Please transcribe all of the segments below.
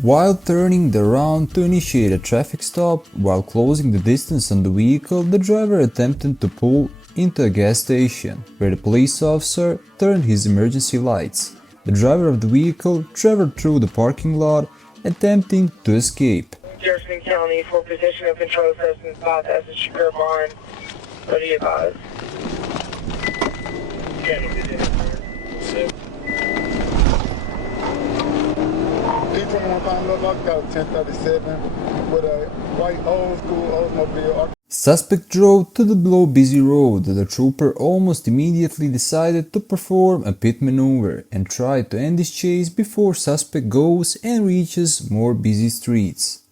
While turning around to initiate a traffic stop, while closing the distance on the vehicle, the driver attempted to pull into a gas station, where the police officer turned his emergency lights. The driver of the vehicle traveled through the parking lot, attempting to escape. Jefferson County for possession of controlled substance bypass the Sugar Barn. What do you advise? With a white old school Oldsmobile. Suspect drove to the below busy road. The trooper almost immediately decided to perform a pit maneuver and try to end his chase before suspect goes and reaches more busy streets.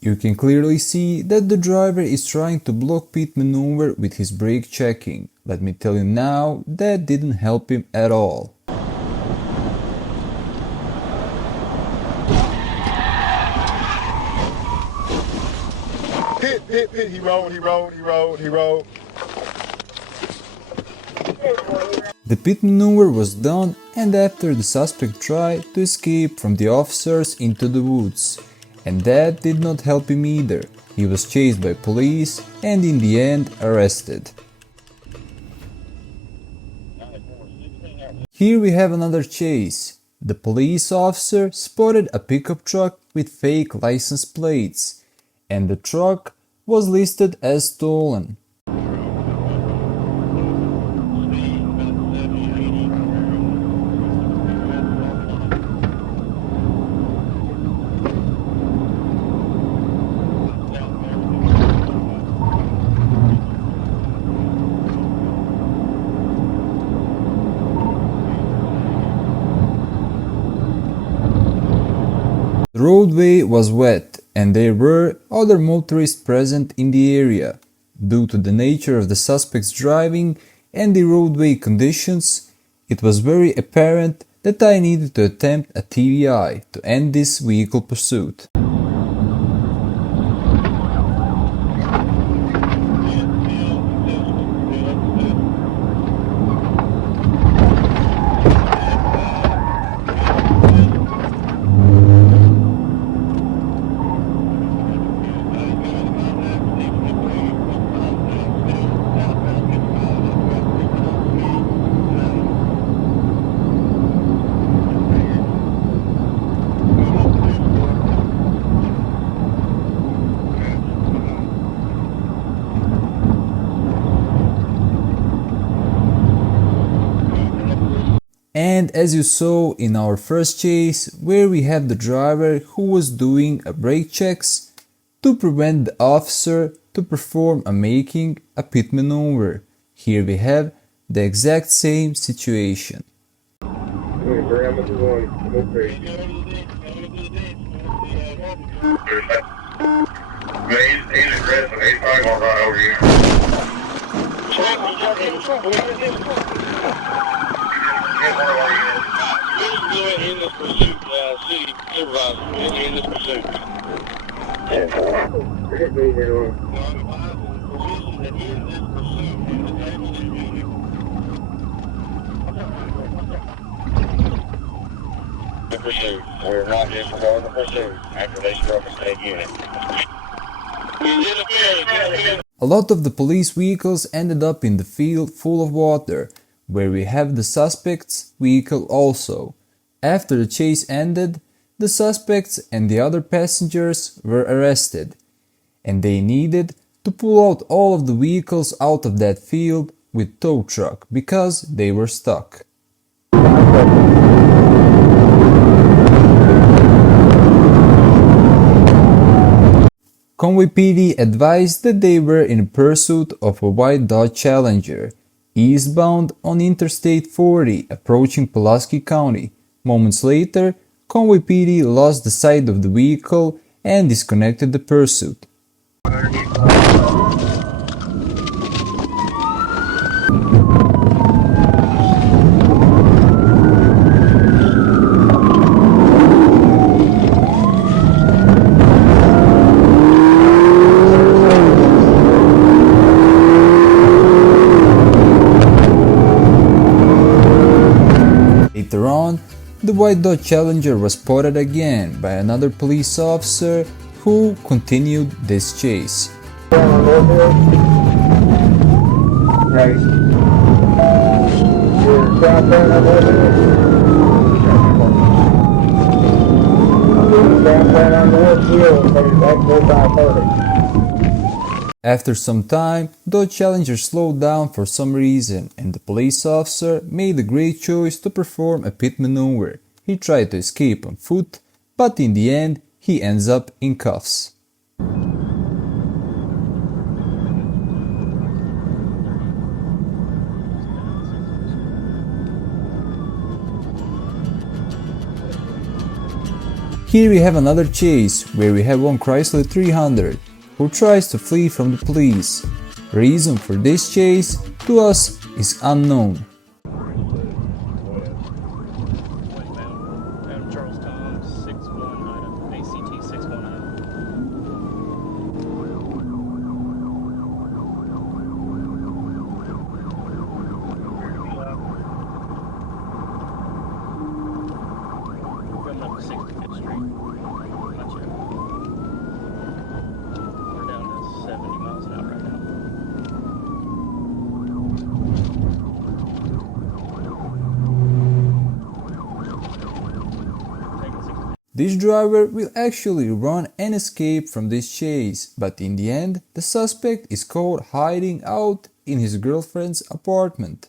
You can clearly see that the driver is trying to block pit maneuver with his brake checking. Let me tell you now, that didn't help him at all. Hit, he rolled. The pit maneuver was done, and after the suspect tried to escape from the officers into the woods. And that did not help him either. He was chased by police and in the end arrested. Here we have another chase. The police officer spotted a pickup truck with fake license plates, and the truck was listed as stolen. The roadway was wet and there were other motorists present in the area. Due to the nature of the suspect's driving and the roadway conditions, it was very apparent that I needed to attempt a TVI to end this vehicle pursuit. And as you saw in our first chase, where we have the driver who was doing a brake checks to prevent the officer to perform making a pit maneuver. Here we have the exact same situation. In this pursuit, city supervisor, in this pursuit. Pursuit. We're not disregarding the pursuit after they struck a state unit. A lot of the police vehicles ended up in the field full of water, where we have the suspect's vehicle also. After the chase ended, the suspects and the other passengers were arrested, and they needed to pull out all of the vehicles out of that field with tow truck because they were stuck. Conway PD advised that they were in pursuit of a white Dodge Challenger, eastbound on Interstate 40 approaching Pulaski County. Moments later, Conway PD lost the sight of the vehicle and disconnected the pursuit. white Dodge Challenger was spotted again by another police officer who continued this chase. After some time, Dodge Challenger slowed down for some reason and the police officer made the great choice to perform a pit maneuver. He tried to escape on foot, but in the end he ends up in cuffs. Here we have another chase where we have one Chrysler 300 who tries to flee from the police. Reason for this chase to us is unknown. This driver will actually run and escape from this chase, but in the end, the suspect is caught hiding out in his girlfriend's apartment.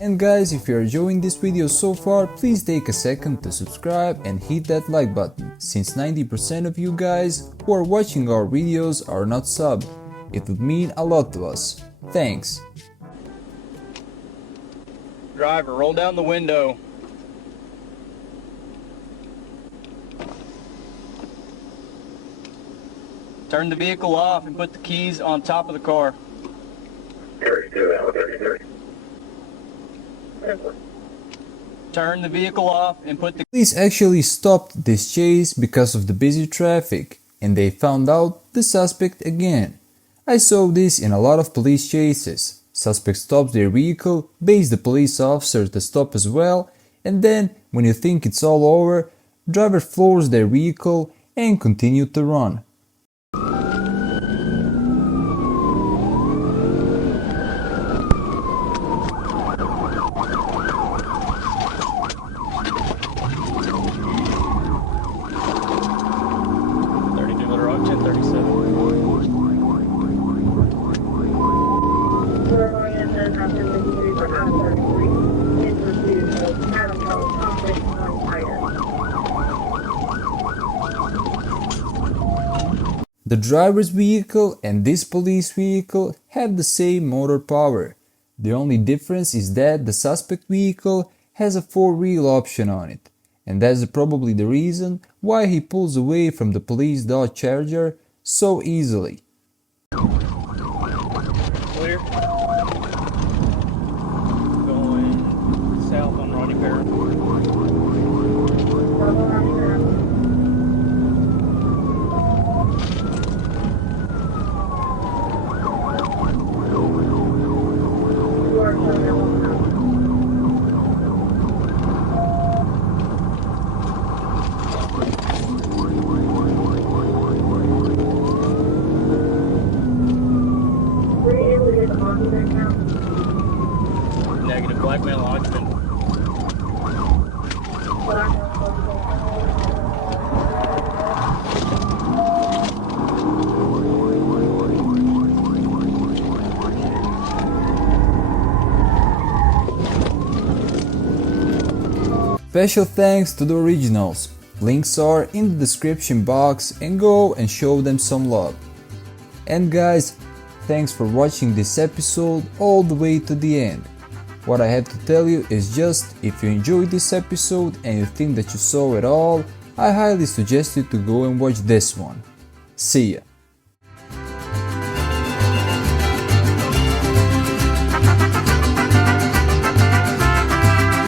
And guys, if you are enjoying this video so far, please take a second to subscribe and hit that like button, since 90% of you guys who are watching our videos are not subbed. It would mean a lot to us. Thanks. Driver, roll down the window. Turn the vehicle off and put the keys on top of the car. 32, Al 33. Turn the vehicle off and put the Police actually stopped this chase because of the busy traffic, and they found out the suspect again. I saw this in a lot of police chases. Suspect stops their vehicle, begs the police officer to stop as well, and then, when you think it's all over, driver floors their vehicle and continue to run. The driver's vehicle and this police vehicle have the same motor power. The only difference is that the suspect vehicle has a 4-wheel option on it, and that's probably the reason why he pulls away from the police Dodge Charger so easily. clear. Going south on Rodney Parra. Negative, black male occupant. Special thanks to the originals. Links are in the description box, and go and show them some love. And guys, thanks for watching this episode all the way to the end. What I have to tell you is just, if you enjoyed this episode and you think that you saw it all, I highly suggest you to go and watch this one. See ya!